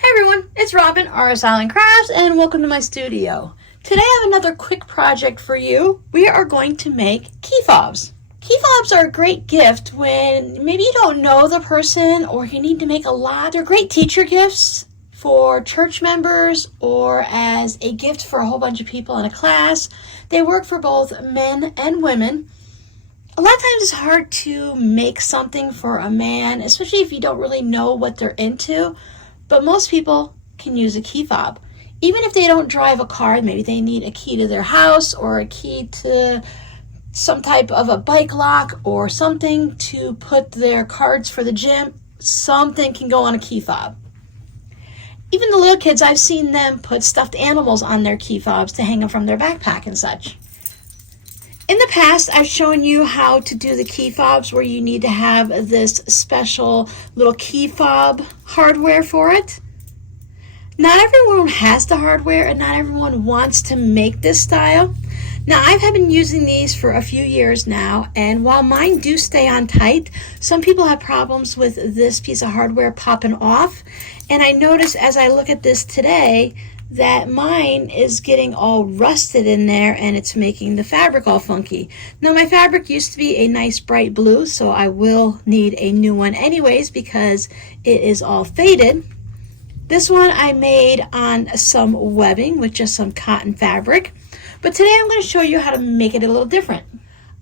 Hey everyone, it's Robin, RS Island Crafts, and welcome to my studio. Today I have another quick project for you. We are going to make key fobs. Key fobs are a great gift when maybe you don't know the person or you need to make a lot. They're great teacher gifts for church members or as a gift for a whole bunch of people in a class. They work for both men and women. A lot of times it's hard to make something for a man, especially if you don't really know what they're into. But most people can use a key fob. Even if they don't drive a car, maybe they need a key to their house or a key to some type of a bike lock or something to put their cards for the gym, something can go on a key fob. Even the little kids, I've seen them put stuffed animals on their key fobs to hang them from their backpack and such. In the past, I've shown you how to do the key fobs where you need to have this special little key fob hardware for it. Not everyone has the hardware and not everyone wants to make this style. Now, I've been using these for a few years now, and while mine do stay on tight, some people have problems with this piece of hardware popping off. And I noticed as I look at this today, that mine is getting all rusted in there and it's making the fabric all funky. Now my fabric used to be a nice bright blue, so I will need a new one anyways because it is all faded. This one I made on some webbing with just some cotton fabric, but today I'm going to show you how to make it a little different.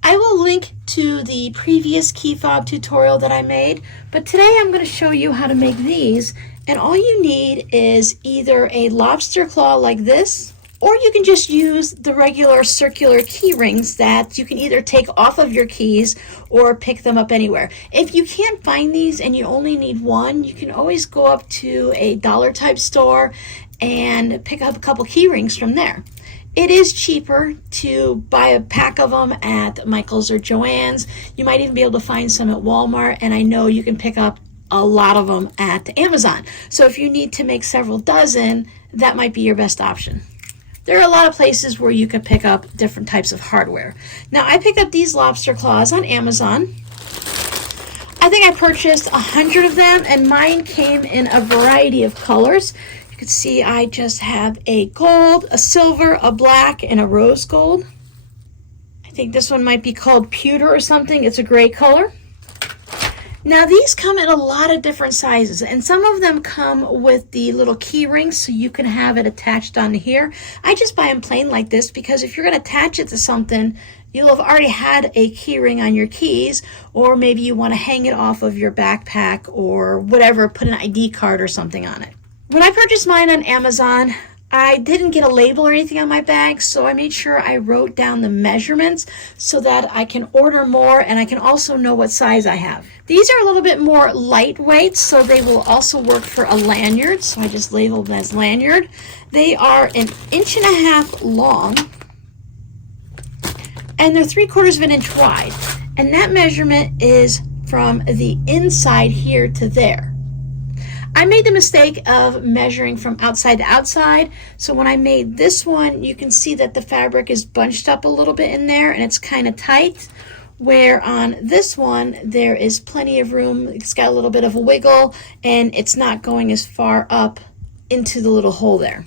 I will link to the previous key fob tutorial that I made, but today I'm going to show you how to make these. And all you need is either a lobster claw like this, or you can just use the regular circular key rings that you can either take off of your keys or pick them up anywhere. If you can't find these and you only need one, you can always go up to a dollar type store and pick up a couple key rings from there. It is cheaper to buy a pack of them at Michael's or Joann's. You might even be able to find some at Walmart, and I know you can pick up a lot of them at Amazon. So if you need to make several dozen, that might be your best option. There are a lot of places where you can pick up different types of hardware. Now I picked up these lobster claws on Amazon. I think I purchased 100 of them and mine came in a variety of colors. You can see I just have a gold, a silver, a black, and a rose gold. I think this one might be called pewter or something. It's a gray color. Now these come in a lot of different sizes and some of them come with the little key rings so you can have it attached on here. I just buy them plain like this because if you're going to attach it to something, you'll have already had a key ring on your keys, or maybe you want to hang it off of your backpack or whatever, put an ID card or something on it. When I purchased mine on Amazon, I didn't get a label or anything on my bag, so I made sure I wrote down the measurements so that I can order more and I can also know what size I have. These are a little bit more lightweight, so they will also work for a lanyard, so I just labeled them as lanyard. They are 1.5 inches long and they're 3/4 inch wide, and that measurement is from the inside here to there. I made the mistake of measuring from outside to outside, so when I made this one, you can see that the fabric is bunched up a little bit in there and it's kind of tight, where on this one, there is plenty of room. It's got a little bit of a wiggle and it's not going as far up into the little hole there.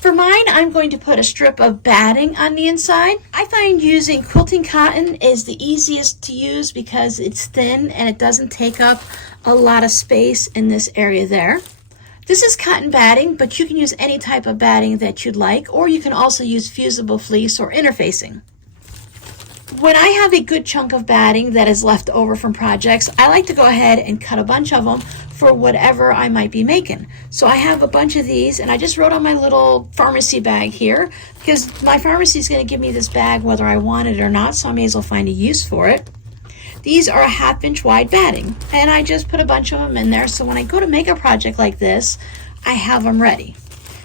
For mine, I'm going to put a strip of batting on the inside. I find using quilting cotton is the easiest to use because it's thin and it doesn't take up a lot of space in this area there. This is cotton batting, but you can use any type of batting that you'd like, or you can also use fusible fleece or interfacing. When I have a good chunk of batting that is left over from projects, I like to go ahead and cut a bunch of them for whatever I might be making. So I have a bunch of these, and I just wrote on my little pharmacy bag here because my pharmacy is going to give me this bag whether I want it or not, so I may as well find a use for it. These are a 1/2 inch wide batting, and I just put a bunch of them in there, so when I go to make a project like this, I have them ready.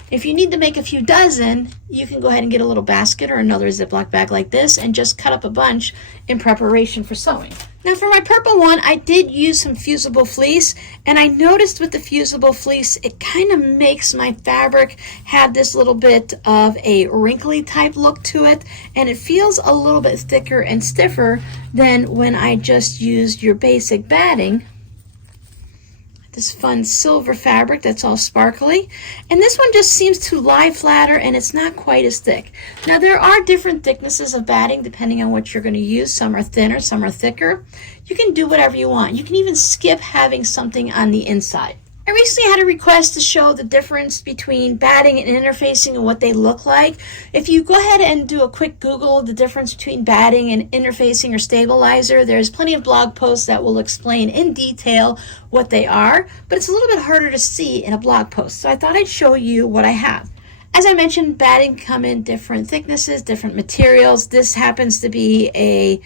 If you need to make a few dozen, you can go ahead and get a little basket or another Ziploc bag like this and just cut up a bunch in preparation for sewing. Now for my purple one, I did use some fusible fleece, and I noticed with the fusible fleece, it kind of makes my fabric have this little bit of a wrinkly type look to it, and it feels a little bit thicker and stiffer than when I just used your basic batting. this fun silver fabric that's all sparkly. And this one just seems to lie flatter and it's not quite as thick. Now there are different thicknesses of batting depending on what you're going to use. Some are thinner, some are thicker. You can do whatever you want. You can even skip having something on the inside. I recently had a request to show the difference between batting and interfacing and what they look like. If you go ahead and do a quick Google the difference between batting and interfacing or stabilizer, there's plenty of blog posts that will explain in detail what they are, but it's a little bit harder to see in a blog post. So I thought I'd show you what I have. As I mentioned, batting come in different thicknesses, different materials. This happens to be a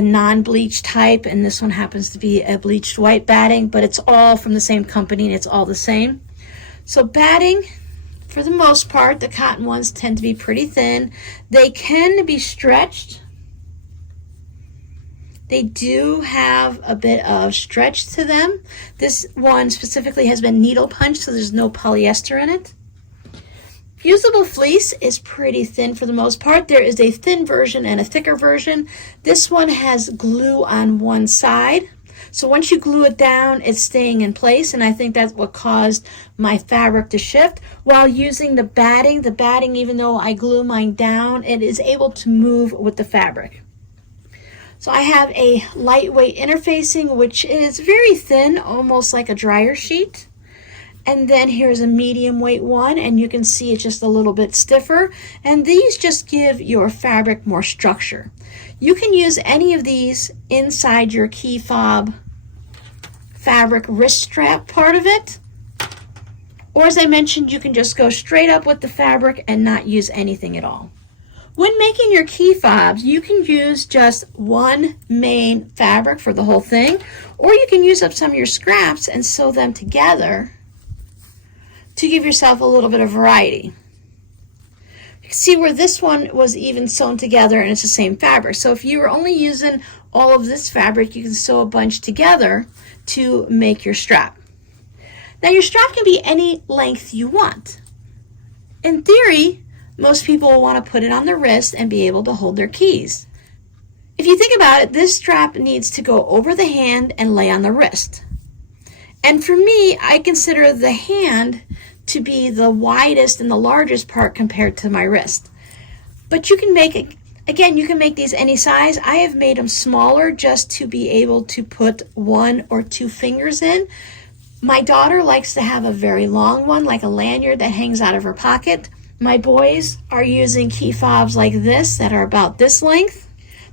non-bleached type, and this one happens to be a bleached white batting, but it's all from the same company and it's all the same. So batting, for the most part, the cotton ones tend to be pretty thin. They can be stretched. They do have a bit of stretch to them. This one specifically has been needle punched, so there's no polyester in it. Fusible fleece is pretty thin for the most part. There is a thin version and a thicker version. This one has glue on one side. So once you glue it down, it's staying in place, and I think that's what caused my fabric to shift. While using the batting, even though I glue mine down, it is able to move with the fabric. So I have a lightweight interfacing, which is very thin, almost like a dryer sheet. And then here's a medium weight one, and you can see it's just a little bit stiffer. And these just give your fabric more structure. You can use any of these inside your key fob fabric wrist strap part of it. Or as I mentioned, you can just go straight up with the fabric and not use anything at all. When making your key fobs, you can use just one main fabric for the whole thing, or you can use up some of your scraps and sew them together to give yourself a little bit of variety. You can see where this one was even sewn together and it's the same fabric. So if you were only using all of this fabric, you can sew a bunch together to make your strap. Now your strap can be any length you want. In theory, most people will want to put it on the wrist and be able to hold their keys. If you think about it, this strap needs to go over the hand and lay on the wrist. And for me, I consider the hand to be the widest and the largest part compared to my wrist. But you can make it, again, you can make these any size. I have made them smaller just to be able to put 1 or 2 fingers in. My daughter likes to have a very long one, like a lanyard that hangs out of her pocket. My boys are using key fobs like this that are about this length.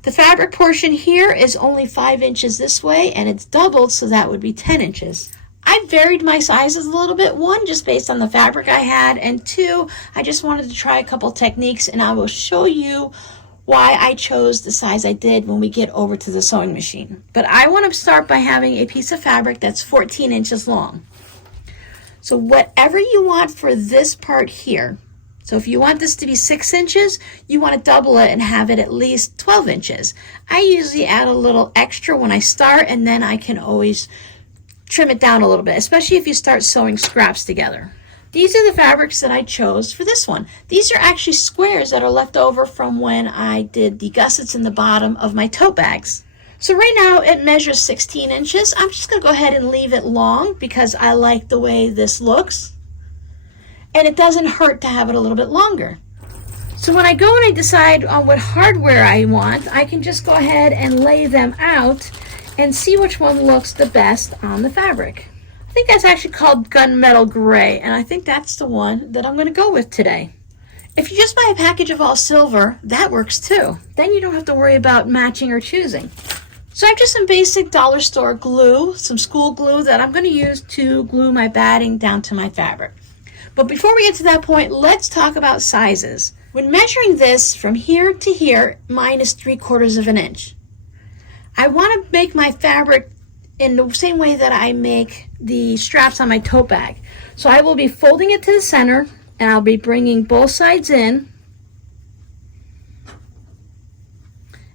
The fabric portion here is only 5 inches this way, and it's doubled, so that would be 10 inches. I varied my sizes a little bit. 1, just based on the fabric I had, and 2, I just wanted to try a couple techniques, and I will show you why I chose the size I did when we get over to the sewing machine. But I want to start by having a piece of fabric that's 14 inches long. So whatever you want for this part here, so if you want this to be 6 inches, you want to double it and have it at least 12 inches. I usually add a little extra when I start, and then I can always trim it down a little bit, especially if you start sewing scraps together. These are the fabrics that I chose for this one. These are actually squares that are left over from when I did the gussets in the bottom of my tote bags. So right now it measures 16 inches. I'm just going to go ahead and leave it long because I like the way this looks. And it doesn't hurt to have it a little bit longer. So when I go and I decide on what hardware I want, I can just go ahead and lay them out and see which one looks the best on the fabric. I think that's actually called gunmetal gray, and I think that's the one that I'm going to go with today. If you just buy a package of all silver, that works too. Then you don't have to worry about matching or choosing. So I have just some basic dollar store glue, some school glue that I'm going to use to glue my batting down to my fabric. But before we get to that point, let's talk about sizes. When measuring this from here to here, mine is 3/4 of an inch. I want to make my fabric in the same way that I make the straps on my tote bag. So I will be folding it to the center, and I'll be bringing both sides in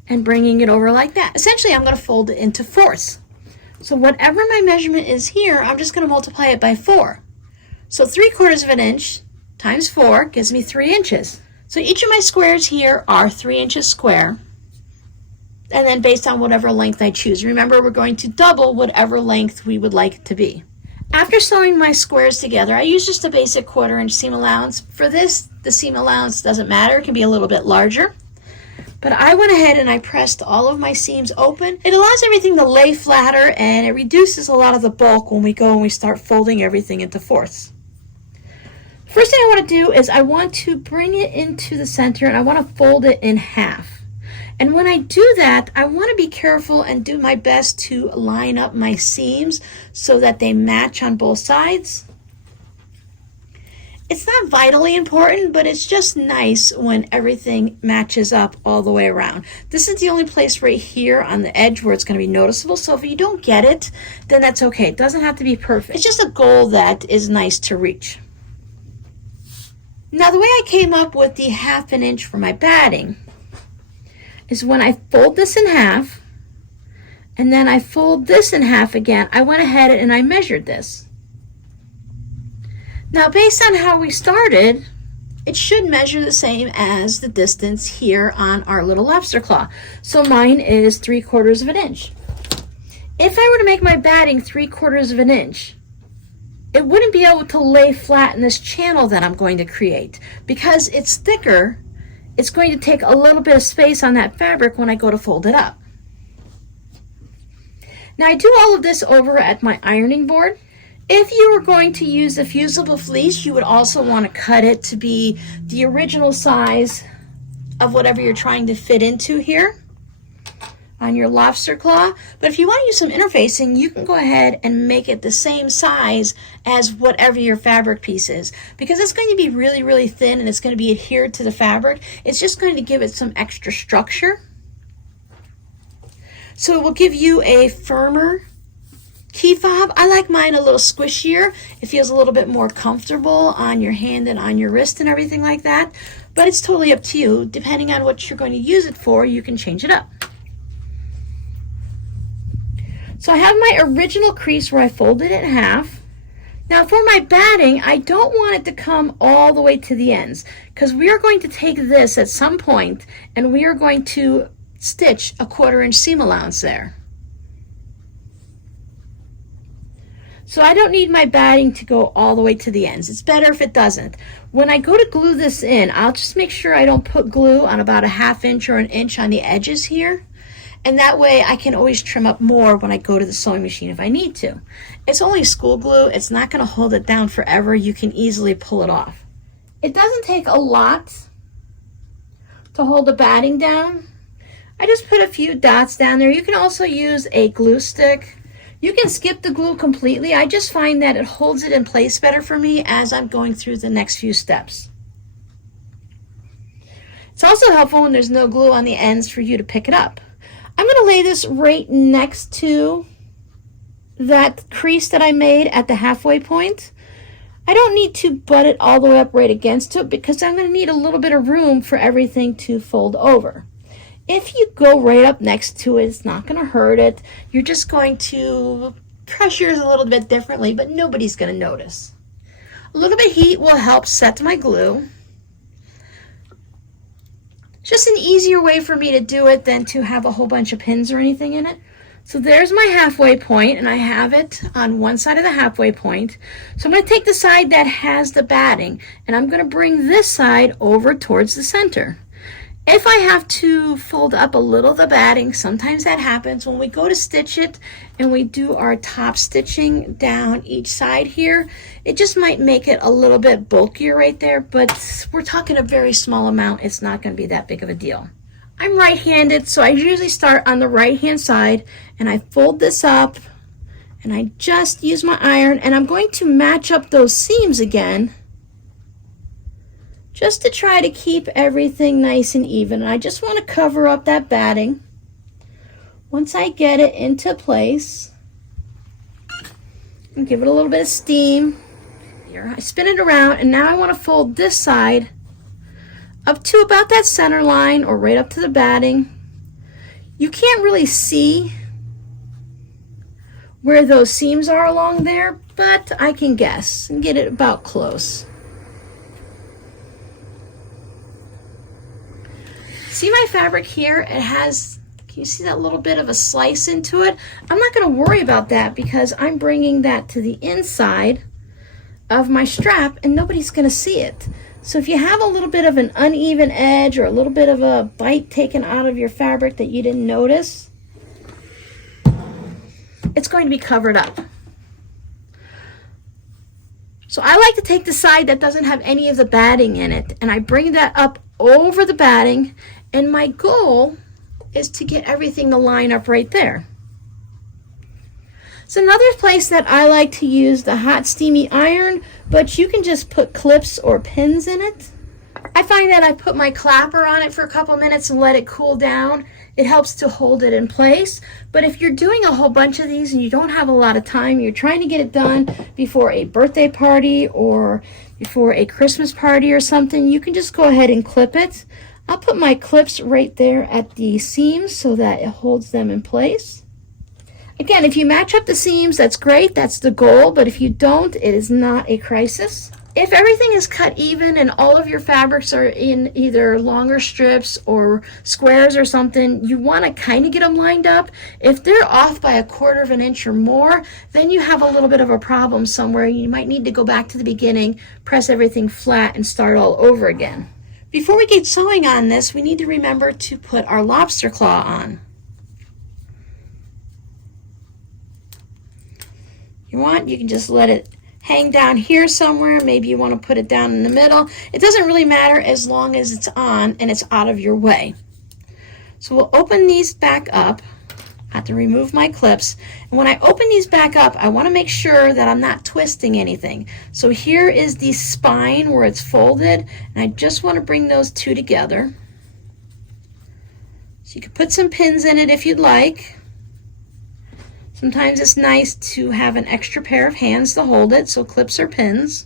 and bringing it over like that. Essentially, I'm going to fold it into fourths. So whatever my measurement is here, I'm just going to multiply it by 4. So 3/4 of an inch times 4 gives me 3 inches. So each of my squares here are 3 inches square. And then based on whatever length I choose. Remember, we're going to double whatever length we would like it to be. After sewing my squares together, I use just a basic 1/4 inch seam allowance. For this, the seam allowance doesn't matter. It can be a little bit larger. But I went ahead and I pressed all of my seams open. It allows everything to lay flatter, and it reduces a lot of the bulk when we go and we start folding everything into fourths. First thing I want to do is I want to bring it into the center, and I want to fold it in half. And when I do that, I want to be careful and do my best to line up my seams so that they match on both sides. It's not vitally important, but it's just nice when everything matches up all the way around. This is the only place right here on the edge where it's going to be noticeable, so if you don't get it, then that's okay. It doesn't have to be perfect. It's just a goal that is nice to reach. Now, the way I came up with the 1/2 inch for my batting is when I fold this in half, and then I fold this in half again, I went ahead and I measured this. Now, based on how we started, it should measure the same as the distance here on our little lobster claw. So mine is 3/4 of an inch. If I were to make my batting 3/4 of an inch, it wouldn't be able to lay flat in this channel that I'm going to create. Because it's thicker, it's going to take a little bit of space on that fabric when I go to fold it up. Now, I do all of this over at my ironing board. If you were going to use a fusible fleece, you would also want to cut it to be the original size of whatever you're trying to fit into here on your lobster claw. But if you want to use some interfacing, you can go ahead and make it the same size as whatever your fabric piece is. Because it's going to be really, really thin and it's going to be adhered to the fabric, it's just going to give it some extra structure. So it will give you a firmer key fob. I like mine a little squishier. It feels a little bit more comfortable on your hand and on your wrist and everything like that. But it's totally up to you. Depending on what you're going to use it for, you can change it up. So I have my original crease where I folded it in half. Now for my batting, I don't want it to come all the way to the ends, because we are going to take this at some point and we are going to stitch a 1/4 inch seam allowance there. So I don't need my batting to go all the way to the ends. It's better if it doesn't. When I go to glue this in, I'll just make sure I don't put glue on about a 1/2 inch or an inch on the edges here. And that way I can always trim up more when I go to the sewing machine if I need to. It's only school glue. It's not going to hold it down forever. You can easily pull it off. It doesn't take a lot to hold the batting down. I just put a few dots down there. You can also use a glue stick. You can skip the glue completely. I just find that it holds it in place better for me as I'm going through the next few steps. It's also helpful when there's no glue on the ends for you to pick it up. I'm going to lay this right next to that crease that I made at the halfway point. I don't need to butt it all the way up right against it because I'm going to need a little bit of room for everything to fold over. If you go right up next to it, it's not going to hurt it. You're just going to pressure it a little bit differently, but nobody's going to notice. A little bit of heat will help set my glue. It's just an easier way for me to do it than to have a whole bunch of pins or anything in it. So there's my halfway point, and I have it on one side of the halfway point. So I'm going to take the side that has the batting, and I'm going to bring this side over towards the center. If I have to fold up a little the batting, sometimes that happens when we go to stitch it and we do our top stitching down each side here. It just might make it a little bit bulkier right there, but we're talking a very small amount. It's not going to be that big of a deal. I'm right-handed, so I usually start on the right-hand side and I fold this up and I just use my iron and I'm going to match up those seams again, just to try to keep everything nice and even. And I just want to cover up that batting. Once I get it into place, and give it a little bit of steam. Here, I spin it around, and now I want to fold this side up to about that center line or right up to the batting. You can't really see where those seams are along there, but I can guess and get it about close. See my fabric here? It has, can You see that little bit of a slice into it? I'm not going to worry about that because I'm bringing that to the inside of my strap and nobody's going to see it. So if you have a little bit of an uneven edge or a little bit of a bite taken out of your fabric that you didn't notice, it's going to be covered up. So I like to take the side that doesn't have any of the batting in it, and I bring that up over the batting, and my goal is to get everything to line up right there. So another place that I like to use the hot steamy iron, but you can just put clips or pins in it. I find that I put my clapper on it for a couple minutes and let it cool down. It helps to hold it in place. But if you're doing a whole bunch of these and you don't have a lot of time, you're trying to get it done before a birthday party or before a Christmas party or something, you can just go ahead and clip it. I'll put my clips right there at the seams so that it holds them in place. Again, if you match up the seams, that's great, that's the goal, but if you don't, it is not a crisis. If everything is cut even and all of your fabrics are in either longer strips or squares or something, you want to kind of get them lined up. If they're off by 1/4 of an inch or more, then you have a little bit of a problem somewhere. You might need to go back to the beginning, press everything flat, and start all over again. Before we get sewing on this, we need to remember to put our lobster claw on. You can just let it hang down here somewhere. Maybe you want to put it down in the middle. It doesn't really matter as long as it's on and it's out of your way. So we'll open these back up. I have to remove my clips. And when I open these back up, I want to make sure that I'm not twisting anything. So here is the spine where it's folded, and I just want to bring those two together. So you can put some pins in it if you'd like. Sometimes it's nice to have an extra pair of hands to hold it, so clips or pins.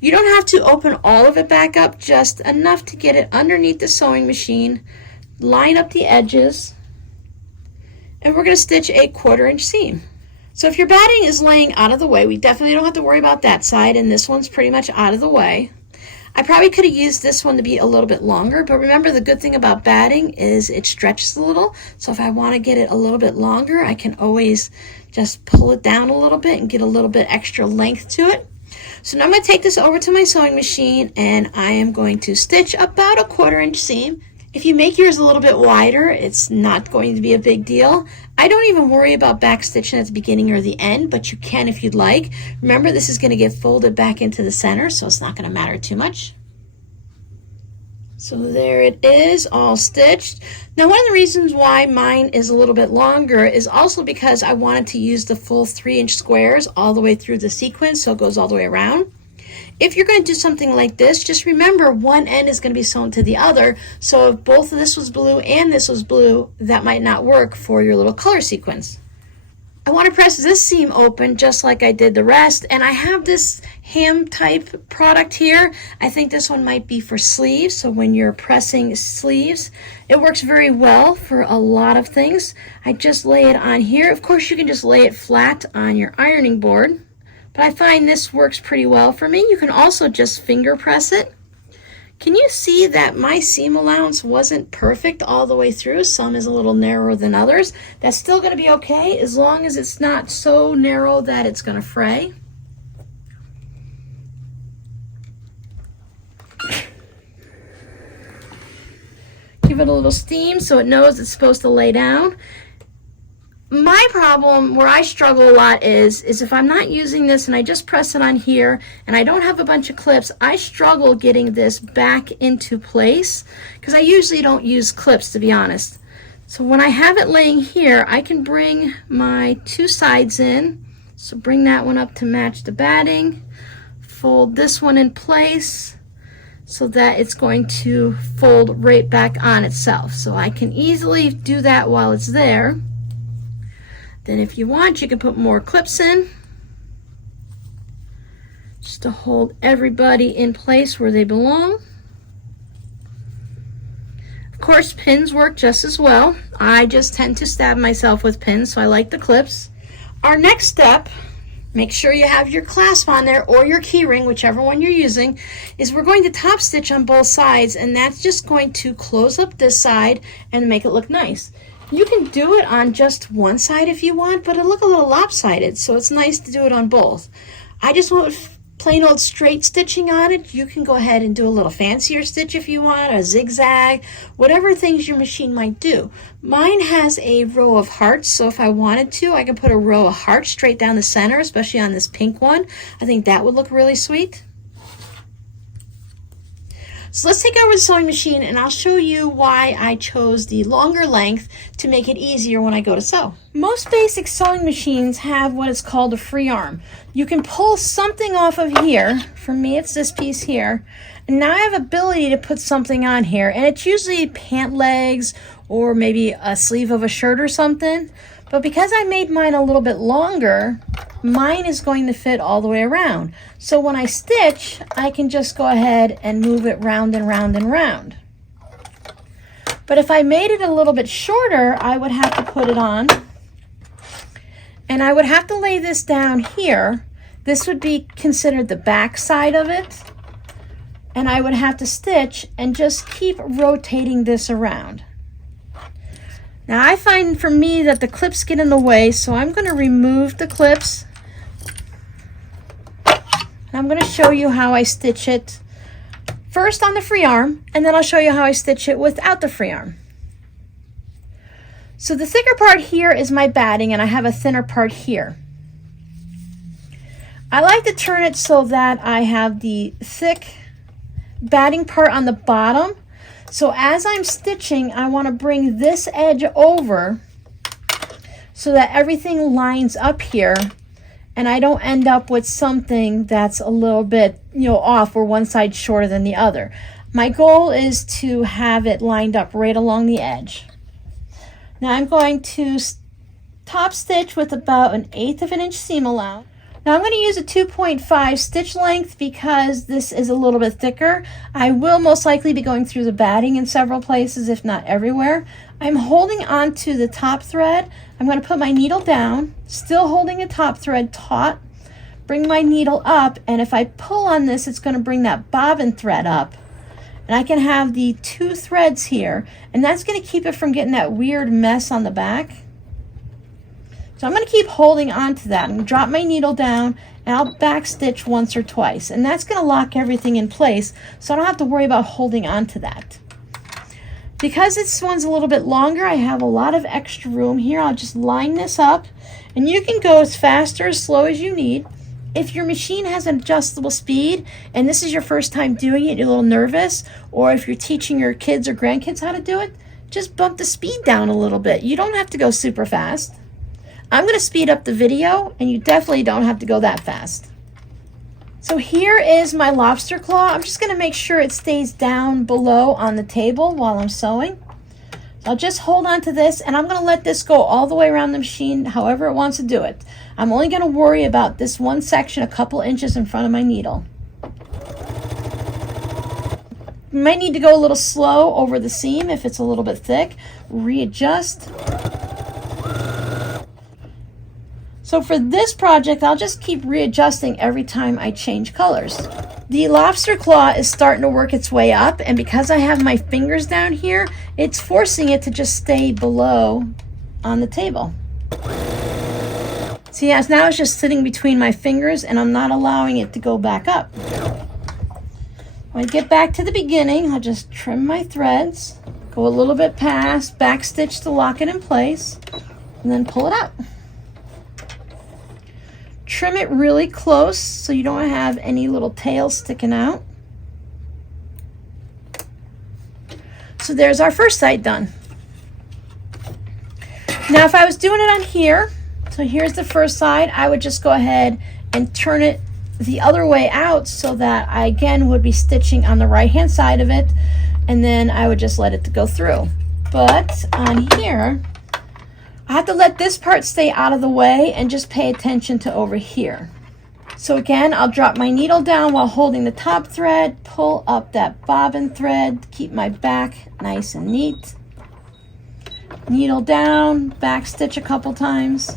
You don't have to open all of it back up, just enough to get it underneath the sewing machine, line up the edges, and we're going to stitch a 1/4 inch seam. So if your batting is laying out of the way, we definitely don't have to worry about that side, and this one's pretty much out of the way. I probably could have used this one to be a little bit longer, but remember the good thing about batting is it stretches a little. So if I want to get it a little bit longer, I can always just pull it down a little bit and get a little bit extra length to it. So now I'm going to take this over to my sewing machine and I am going to stitch about a 1/4 inch seam. If you make yours a little bit wider, it's not going to be a big deal. I don't even worry about back stitching at the beginning or the end, but you can if you'd like. Remember, this is going to get folded back into the center, so it's not going to matter too much. So there it is, all stitched. Now, one of the reasons why mine is a little bit longer is also because I wanted to use the full 3-inch squares all the way through the sequence, so it goes all the way around. If you're going to do something like this, just remember one end is going to be sewn to the other, so if both of this was blue and this was blue, that might not work for your little color sequence. I want to press this seam open just like I did the rest, and I have this ham type product here. I think this one might be for sleeves, so when you're pressing sleeves, it works very well for a lot of things. I just lay it on here. Of course, you can just lay it flat on your ironing board, but I find this works pretty well for me. You can also just finger press it. Can you see that my seam allowance wasn't perfect all the way through? Some is a little narrower than others. That's still going to be okay as long as it's not so narrow that it's going to fray. Give it a little steam so it knows it's supposed to lay down. My problem, where I struggle a lot, is if I'm not using this and I just press it on here and I don't have a bunch of clips, I struggle getting this back into place because I usually don't use clips, to be honest. So when I have it laying here, I can bring my two sides in. So bring that one up to match the batting, fold this one in place so that it's going to fold right back on itself. So I can easily do that while it's there. Then if you want, you can put more clips in just to hold everybody in place where they belong. Of course, pins work just as well. I just tend to stab myself with pins, so I like the clips. Our next step, make sure you have your clasp on there or your key ring, whichever one you're using, is we're going to top stitch on both sides, and that's just going to close up this side and make it look nice. You can do it on just one side if you want, but it'll look a little lopsided, so it's nice to do it on both. I just went with plain old straight stitching on it. You can go ahead and do a little fancier stitch if you want, a zigzag, whatever things your machine might do. Mine has a row of hearts, so if I wanted to, I can put a row of hearts straight down the center, especially on this pink one. I think that would look really sweet. So let's take over the sewing machine and I'll show you why I chose the longer length to make it easier when I go to sew. Most basic sewing machines have what is called a free arm. You can pull something off of here. For me, it's this piece here. And now I have ability to put something on here, and it's usually pant legs or maybe a sleeve of a shirt or something. But because I made mine a little bit longer, mine is going to fit all the way around. So when I stitch, I can just go ahead and move it round and round and round. But if I made it a little bit shorter, I would have to put it on. And I would have to lay this down here. This would be considered the back side of it. And I would have to stitch and just keep rotating this around. Now I find for me that the clips get in the way, so I'm going to remove the clips. I'm going to show you how I stitch it first on the free arm, and then I'll show you how I stitch it without the free arm. So the thicker part here is my batting, and I have a thinner part here. I like to turn it so that I have the thick batting part on the bottom. So as I'm stitching, I want to bring this edge over so that everything lines up here and I don't end up with something that's a little bit, off, or one side shorter than the other. My goal is to have it lined up right along the edge. Now I'm going to top stitch with about 1/8 of an inch seam allowance. Now I'm going to use a 2.5 stitch length because this is a little bit thicker. I will most likely be going through the batting in several places, if not everywhere. I'm holding on to the top thread. I'm going to put my needle down, still holding the top thread taut, bring my needle up, and if I pull on this, it's going to bring that bobbin thread up. And I can have the 2 threads here, and that's going to keep it from getting that weird mess on the back. So I'm going to keep holding on to that. I'm going to drop my needle down and I'll back stitch once or twice. And that's going to lock everything in place so I don't have to worry about holding on to that. Because this one's a little bit longer, I have a lot of extra room here. I'll just line this up and you can go as fast or as slow as you need. If your machine has an adjustable speed and this is your first time doing it, you're a little nervous, or if you're teaching your kids or grandkids how to do it, just bump the speed down a little bit. You don't have to go super fast. I'm going to speed up the video, and you definitely don't have to go that fast. So here is my lobster claw. I'm just going to make sure it stays down below on the table while I'm sewing. So I'll just hold on to this, and I'm going to let this go all the way around the machine, however it wants to do it. I'm only going to worry about this one section a couple inches in front of my needle. You might need to go a little slow over the seam if it's a little bit thick. Readjust. So for this project, I'll just keep readjusting every time I change colors. The lobster claw is starting to work its way up, and because I have my fingers down here, it's forcing it to just stay below on the table. See, as now it's just sitting between my fingers and I'm not allowing it to go back up. When I get back to the beginning, I'll just trim my threads, go a little bit past, back stitch to lock it in place, and then pull it out. Trim it really close so you don't have any little tails sticking out. So there's our first side done. Now if I was doing it on here, so here's the first side, I would just go ahead and turn it the other way out so that I again would be stitching on the right hand side of it, and then I would just let it go through. But on here, I have to let this part stay out of the way and just pay attention to over here. So again, I'll drop my needle down while holding the top thread, pull up that bobbin thread, keep my back nice and neat. Needle down, back stitch a couple times.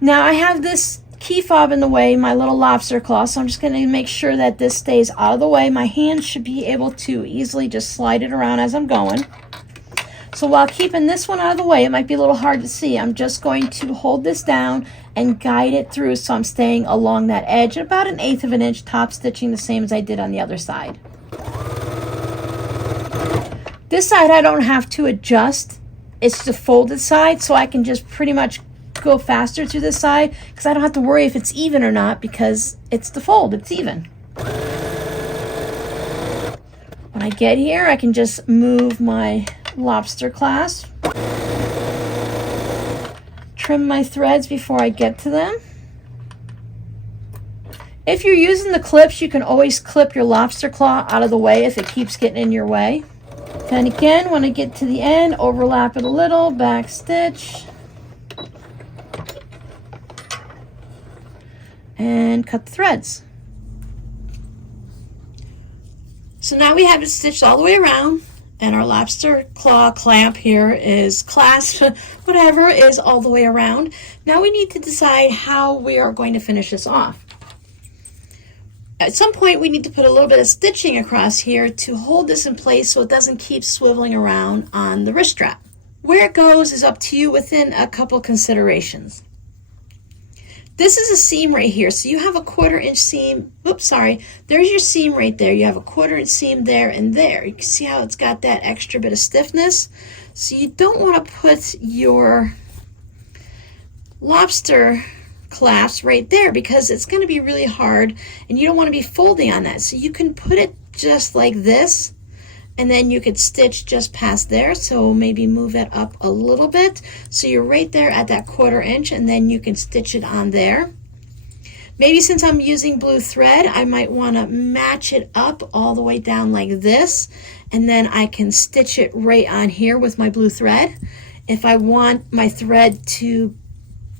Now I have this key fob in the way, my little lobster claw, so I'm just going to make sure that this stays out of the way. My hand should be able to easily just slide it around as I'm going. So while keeping this one out of the way, it might be a little hard to see, I'm just going to hold this down and guide it through so I'm staying along that edge at about 1/8 of an inch, top stitching the same as I did on the other side. This side I don't have to adjust. It's the folded side, so I can just pretty much go faster through this side because I don't have to worry if it's even or not because it's the fold, it's even. When I get here, I can just move my lobster clasp, trim my threads before I get to them. If you're using the clips, you can always clip your lobster claw out of the way if it keeps getting in your way. Then again, when I get to the end, overlap it a little, back stitch, and cut the threads. So now we have it stitched all the way around, and our lobster claw clamp here is clasped, whatever, is all the way around. Now we need to decide how we are going to finish this off. At some point we need to put a little bit of stitching across here to hold this in place so it doesn't keep swiveling around on the wrist strap. Where it goes is up to you within a couple considerations. This is a seam right here, so you have a 1/4 inch seam. Oops, sorry. There's your seam right there. You have a 1/4 inch seam there and there. You can see how it's got that extra bit of stiffness. So you don't want to put your lobster clasp right there because it's going to be really hard and you don't want to be folding on that. So you can put it just like this, and then you could stitch just past there. So maybe move it up a little bit so you're right there at that 1/4 inch, and then you can stitch it on there. Maybe since I'm using blue thread, I might want to match it up all the way down like this, and then I can stitch it right on here with my blue thread. If I want my thread to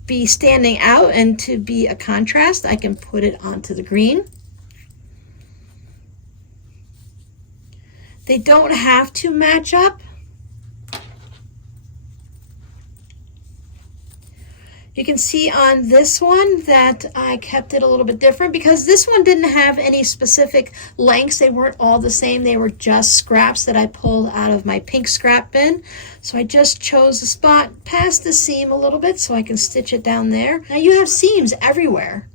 be standing out and to be a contrast, I can put it onto the green. They don't have to match up. You can see on this one that I kept it a little bit different because this one didn't have any specific lengths. They weren't all the same. They were just scraps that I pulled out of my pink scrap bin. So I just chose a spot past the seam a little bit so I can stitch it down there. Now you have seams everywhere.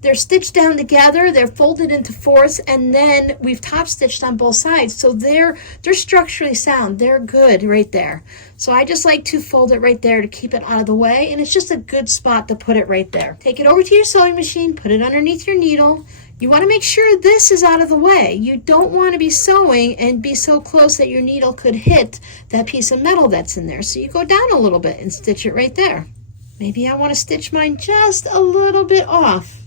They're stitched down together, they're folded into fourths, and then we've top stitched on both sides. So they're structurally sound. They're good right there. So I just like to fold it right there to keep it out of the way, and it's just a good spot to put it right there. Take it over to your sewing machine, put it underneath your needle. You want to make sure this is out of the way. You don't want to be sewing and be so close that your needle could hit that piece of metal that's in there. So you go down a little bit and stitch it right there. Maybe I want to stitch mine just a little bit off.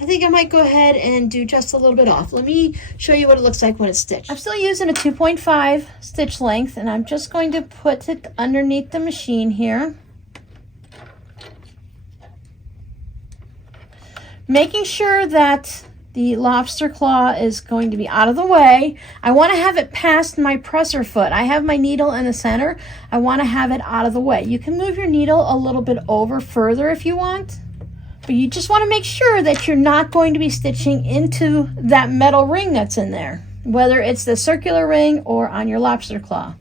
I think I might go ahead and do just a little bit off. Let me show you what it looks like when it's stitched. I'm still using a 2.5 stitch length, and I'm just going to put it underneath the machine here. Making sure that the lobster claw is going to be out of the way. I want to have it past my presser foot. I have my needle in the center. I want to have it out of the way. You can move your needle a little bit over further if you want. But you just want to make sure that you're not going to be stitching into that metal ring that's in there, whether it's the circular ring or on your lobster claw.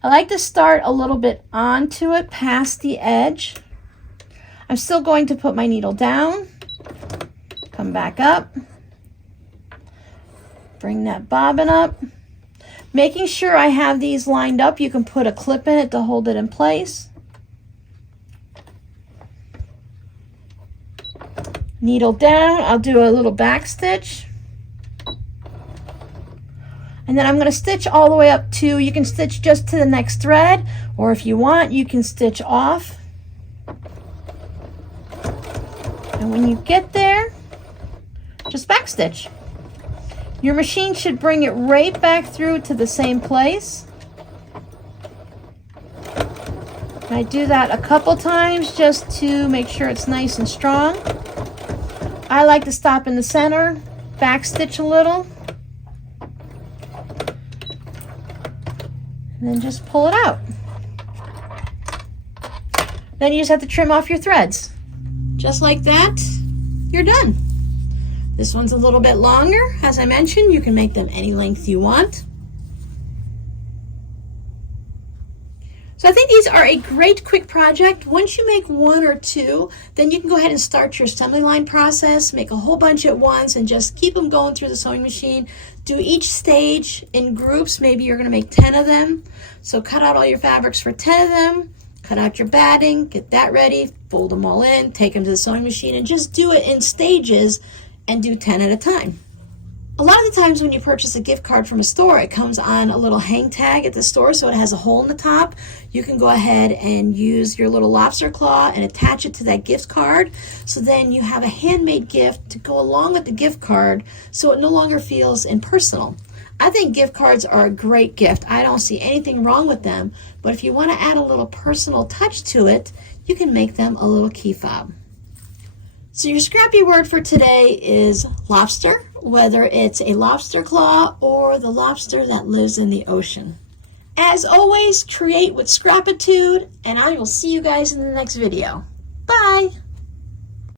I like to start a little bit onto it past the edge. I'm still going to put my needle down, come back up, bring that bobbin up. Making sure I have these lined up, you can put a clip in it to hold it in place. Needle down, I'll do a little back stitch. And then I'm going to stitch all the way up to, you can stitch just to the next thread, or if you want, you can stitch off. And when you get there, just back stitch. Your machine should bring it right back through to the same place. And I do that a couple times just to make sure it's nice and strong. I like to stop in the center, back stitch a little, and then just pull it out. Then you just have to trim off your threads. Just like that, you're done. This one's a little bit longer. As I mentioned, you can make them any length you want. So I think these are a great quick project. Once you make one or two, then you can go ahead and start your assembly line process, make a whole bunch at once and just keep them going through the sewing machine. Do each stage in groups. Maybe you're gonna make 10 of them. So cut out all your fabrics for 10 of them, cut out your batting, get that ready, fold them all in, take them to the sewing machine and just do it in stages and do 10 at a time. A lot of the times when you purchase a gift card from a store, it comes on a little hang tag at the store, so it has a hole in the top. You can go ahead and use your little lobster claw and attach it to that gift card, so then you have a handmade gift to go along with the gift card, so it no longer feels impersonal. I think gift cards are a great gift. I don't see anything wrong with them, but if you want to add a little personal touch to it, you can make them a little key fob. So your scrappy word for today is lobster, whether it's a lobster claw or the lobster that lives in the ocean. As always, create with scrapitude, and I will see you guys in the next video. Bye!